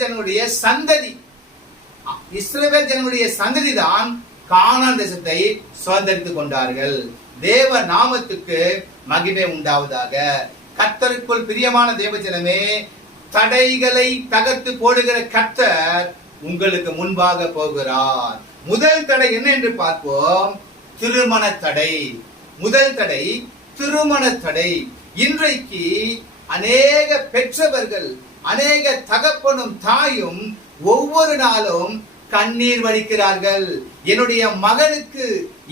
ஜனங்களுடைய சந்ததி, இஸ்ரவேல் ஜனங்களுடைய சந்ததி தான் கானான் தேசத்தை சுதந்தரித்துக் கொண்டார்கள். தேவ நாமத்துக்கு மகிமை உண்டாவதாக. கர்த்தருக்குள் பிரியமான தேவஜனமே, தடைகளை தகர்த்து போடுகிற கர்த்தர் உங்களுக்கு முன்பாக போகிறார். முதல் தடை என்ன என்று பார்ப்போம். திருமண தடை. முதல் தடை திருமண தடை. இன்றைக்கு அநேக பெற்றவர்கள், அநேக தகப்பனும் தாயும் ஒவ்வொரு நாளும் கண்ணீர் வடிக்கிறார்கள். என்னுடைய மகனுக்கு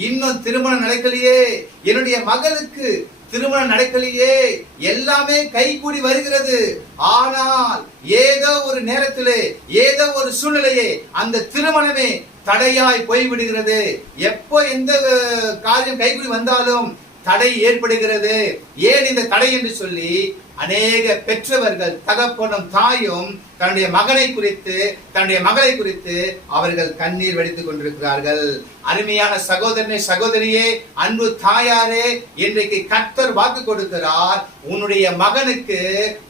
இன்னும் திருமணம் நடக்கலையே, என்னுடைய மகளுக்கு திருமணம் நடக்கலையே, எல்லாமே கைகூடி வருகிறது. ஆனால் ஏதோ ஒரு நேரத்திலே, ஏதோ ஒரு சூழ்நிலையே அந்த திருமணமே தடையாய் போய்விடுகிறது. எப்போ எந்த காரியம் கைகூடி வந்தாலும் தடை ஏற்படுகிறது. ஏன் இந்த தடை என்று சொல்லி அநேக பெற்றவர்கள், தகப்பனும் தாயும் தன்னுடைய மகனை குறித்து, தன்னுடைய மகளை குறித்து அவர்கள் கண்ணீர் வடித்துக் கொண்டிருக்கிறார்கள். அருமையான சகோதரனே, சகோதரியே, அன்பு தாயாரே, இன்றைக்கு கர்த்தர் வாக்கு கொடுக்கிறார். உன்னுடைய மகனுக்கு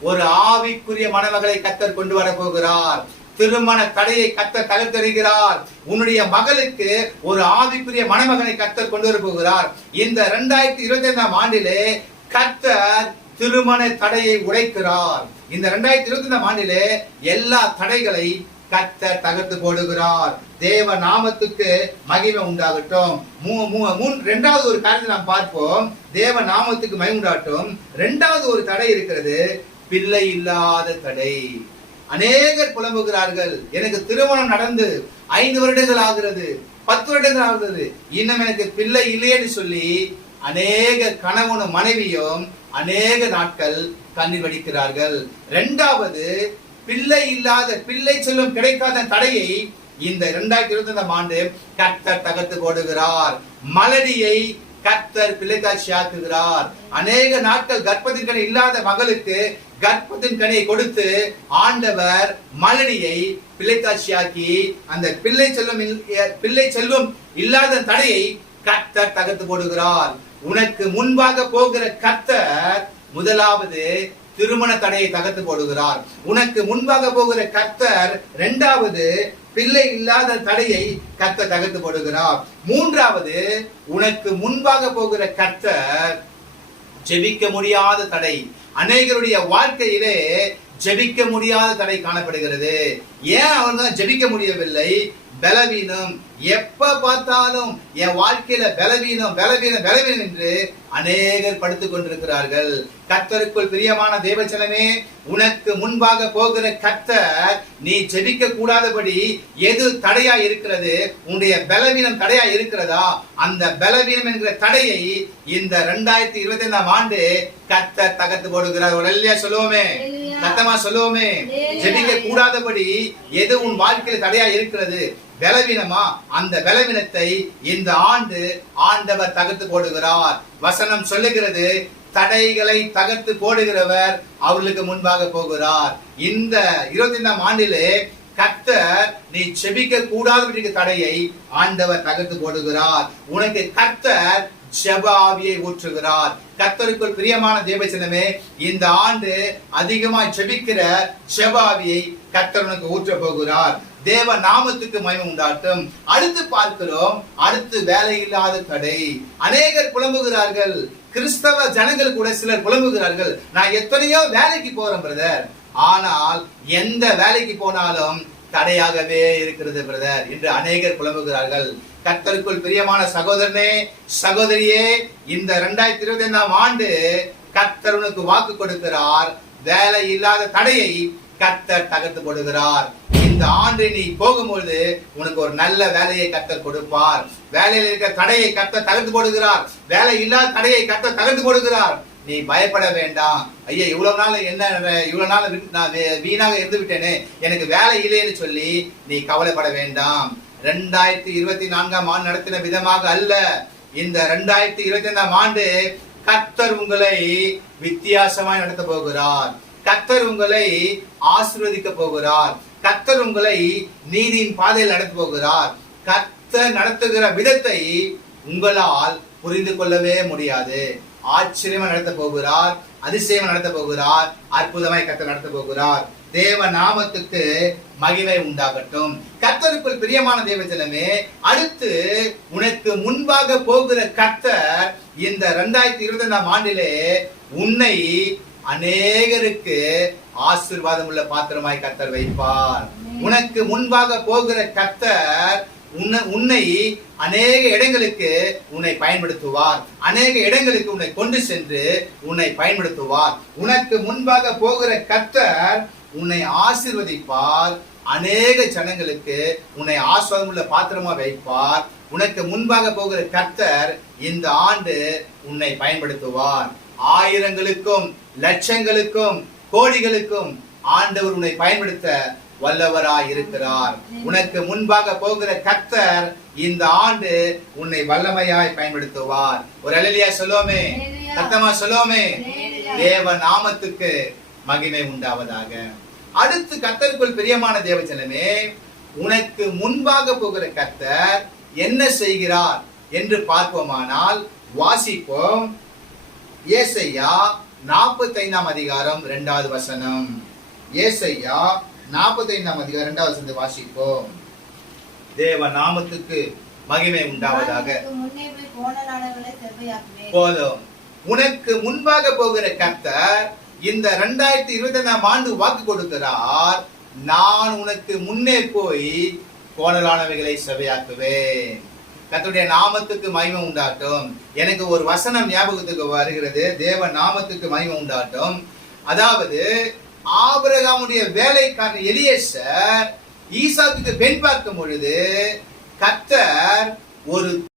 ஒரு ஆவிக்குரிய மணமகளை கர்த்தர் கொண்டு வர போகிறார். திருமண தடையை கர்த்தர் தகர்த்தெறிகிறார். உன்னுடைய மகளுக்கு ஒரு ஆவிக்குரிய மணமகனை கர்த்தர் கொண்டு வர போகிறார். இந்த 2025ஆம் ஆண்டிலே கர்த்தர் திருமண தடையை உடைக்கிறார். இந்த 2025ஆம் ஆண்டிலே எல்லா தடைகளை கர்த்தர் தகர்த்து போடுகிறார். தேவ நாமத்துக்கு மகிமை உண்டாகட்டும். இரண்டாவது ஒரு காரியத்தை நாம் பார்ப்போம். தேவ நாமத்துக்கு மகிமை உண்டாகட்டும். இரண்டாவது ஒரு தடை இருக்கிறது, பிள்ளை இல்லாத தடை. அநேகர் புலம்புகிறார்கள், எனக்கு திருமணம் நடந்து 5 வருடங்கள் ஆகிறது, 10 வருடங்கள் ஆகிறது, இன்னும் எனக்கு பிள்ளை இல்லையேன்னு சொல்லி அநேக கணவனும் மனைவியும் அநேக நாட்கள் கண்ணீர் வடிக்கிறார்கள். இரண்டாவது, பிள்ளை இல்லாத, பிள்ளை செல்லும் கிடைக்காத தடையை இந்த 2025ஆம் ஆண்டு கர்த்தர் தகர்த்து போடுகிறார். மலடியை கர்த்தர் பிள்ளைத்தாட்சி ஆக்குகிறார். அநேக நாட்கள் கர்ப்பத்தின் கனி இல்லாத மகளுக்கு கர்ப்பத்தின் கனியை கொடுத்து ஆண்டவர் மலடியை பிள்ளைத்தாட்சியாக்கி அந்த பிள்ளை செல்வம் இல்லாத தடையை கர்த்தர் தகர்த்து போடுகிறார். உனக்கு முன்பாக போகிற கர்த்தர் முதலாவது திருமண தடையை தகர்த்து போடுகிறார். உனக்கு முன்பாக போகிற கர்த்தர் இரண்டாவது பிள்ளை இல்லாத தடையை கர்த்தர் தகர்த்து போடுகிறார். மூன்றாவது, உனக்கு முன்பாக போகிற கர்த்தர் ஜெபிக்க முடியாத தடை. அநேகருடைய வாழ்க்கையிலே ஜெபிக்க முடியாத தடை காணப்படுகிறது. ஏன் அவங்க ஜெபிக்க முடியவில்லை? பலவீனம். எப்ப பார்த்தாலும் என் வாழ்க்கையில பலவீனம் பலவீனம் பலவீனம் என்று அநேகர் படுத்துக் கொண்டிருக்கிறார்கள். கர்த்தருக்குள் பிரியமான தேவஜனமே, உனக்கு முன்பாக போகிற கர்த்தர் நீ ஜெபிக்க கூடாதபடி எது தடையா இருக்கிறது? உன்னுடைய பலவீனம் தடையா இருக்கிறதா? அந்த பலவீனம் என்கிற தடையை இந்த 2025ஆம் ஆண்டு கர்த்தர் தகர்த்து போடுகிறார். ஒரு அல்லேலூயா சொல்லுவோமே, சத்தமா சொல்லுவோமே. ஜெபிக்க கூடாதபடி எது உன் வாழ்க்கையில தடையா இருக்கிறது? பலவீனமா? அந்த பலவீனத்தை இந்த ஆண்டு ஆண்டவர் தகர்த்து போடுகிறார். வசனம் சொல்லுகிறது, தடைகளை தகர்த்து போடுகிறவர் அவர்களுக்கு முன்பாக போகிறார். இந்த 25ஆம் ஆண்டிலே கர்த்தர் நீ செபிக்க கூடாத தடையை ஆண்டவர் தகர்த்து போடுகிறார். உனக்கு கர்த்தர் ஜெப ஆவியை ஊற்றுகிறார். கர்த்தருக்குள் பிரியமான தேவஜனமே, இந்த ஆண்டு அதிகமாய் ஜெபிக்கிற ஜெப ஆவியை கர்த்தர் உனக்கு ஊற்ற போகிறார். தேவ நாமத்துக்கு மகிமை உண்டாட்டும். அடுத்து பார்க்கிறோம், அடுத்து வேலை இல்லாத தடை. அநேகர் புலம்புகிறார்கள். கிறிஸ்தவ ஜனங்கள் கூட சிலர் புலம்புகிறார்கள், நான் எத்தனையோ வேலைக்கு போறேன் பிரதர், ஆனால் எந்த வேலைக்கு போனாலும் தடையாகவே இருக்கிறது பிரதர் என்று அநேகர் புலம்புகிறார்கள். கர்த்தருக்குள் பிரியமான சகோதரனே, சகோதரியே, இந்த 2025ஆம் ஆண்டு கர்த்தர் உனக்கு வாக்கு கொடுக்கிறார். வேலை இல்லாத தடையை கர்த்தர் தகர்த்து போடுகிறார். இந்த ஆண்டு நீ போகும்போது உனக்கு ஒரு நல்ல வேலையை கர்த்தர் கொடுப்பார். வேலையில் இருக்கிற தடையை கர்த்தர் தகர்த்து போடுகிறார். வேலை இல்லாத தடையை கர்த்தர் தகர்த்து போடுகிறார். நீ பயப்பட வேண்டாம். ஐயா, இவ்வளவு நாள் நான் வீணாக இருந்து விட்டேனே, எனக்கு வேலை இல்லைன்னு சொல்லி நீ கவலைப்பட வேண்டாம். 2024ஆம் ஆண்டு நடத்தின விதமாக அல்ல, இந்த 2025ஆம் ஆண்டு கர்த்தர் உங்களை வித்தியாசமாய் நடத்த போகிறார். கர்த்தர் உங்களை ஆசீர்வதிக்க போகிறார். கர்த்தர் உங்களை நீதியின் பாதையில் நடத்த போகிறார். கர்த்தர் நடத்துகிற விதத்தை உங்களால் புரிந்து கொள்ளவே முடியாது. ஆச்சரியமா நடத்த போகிறார், அதிசயமா நடத்த போகிறார், அற்புதமாய் கர்த்தர் நடத்த போகிறார். தேவ நாமத்துக்கு மகிமை உண்டாகட்டும். கர்த்தருக்குள் பிரியமான தேவஜனமே, அடுத்து உனக்கு முன்பாக போகிற கர்த்தர் இந்த 2025 ஆண்டிலே உன்னை அநேகருக்கு ஆசீர்வாதம் உள்ள பாத்திரமாய் கர்த்தர் வைப்பார். உனக்கு முன்பாக போகிற கர்த்தர் உன்னை அநேக இடங்களுக்கு உன்னை பயன்படுத்துவார். அநேக இடங்களுக்கு உன்னை கொண்டு சென்று உன்னை பயன்படுத்துவார். உனக்கு முன்பாக போகிற கர்த்தர் உன்னை ஆசீர்வதிப்பார். அநேக ஜனங்களுக்கு உன்னை ஆசீர்வாதம் உள்ள பாத்திரமா வைப்பார். உனக்கு முன்பாக போகிற கர்த்தர் இந்த ஆண்டு உன்னை பயன்படுத்துவார். ஆயிரங்களுக்கும் லட்சங்களுக்கும் கோடிகளுக்கும் ஆண்டவர் உன்னை பயன்படுத்த வல்லவராய் இருக்கிறார். உனக்கு முன்பாக போகிற கர்த்தர் இந்த ஆண்டு உன்னை வல்லமையாய் பயன்படுத்துவார். ஒரு அல்லேலூயா சொல்லுவோமே, சத்தமா சொல்லுவோமே. தேவ நாமத்துக்கு மகிமை உண்டாவதாக. அடுத்து கர்த்தருக்குள் பிரியமான தேவஜனமே, உனக்கு முன்பாக போகிற கர்த்தர் என்ன செய்கிறார் என்று பார்ப்போமானால் வாசிப்போம். ஏசாயா 45 அதிகாரம் 2வது வசனம். ஏசாயா 45 அதிகாரம் 2வது வசனத்தை வாசிப்போம். தேவ நாமத்துக்கு மகிமை உண்டாவதாக. போதும். உனக்கு முன்பாக போகிற கர்த்தர் இந்த 2025 ஆண்டு வாக்கு கொடுக்கிறார். நான் உனக்கு முன்னே போய் கோணலானவைகளை செவையாக்குவேன். கர்த்தருடைய நாமத்துக்கு மகிமை உண்டாட்டும். எனக்கு ஒரு வசனம் ஞாபகத்துக்கு வருகிறது. தேவ நாமத்துக்கு மகிமை உண்டாட்டும். அதாவது ஆபிரகாமுடைய வேலைக்காரன் எலியேசர் ஈசாக்குக்கு பெண் பார்க்கும் பொழுது கர்த்தர் ஒரு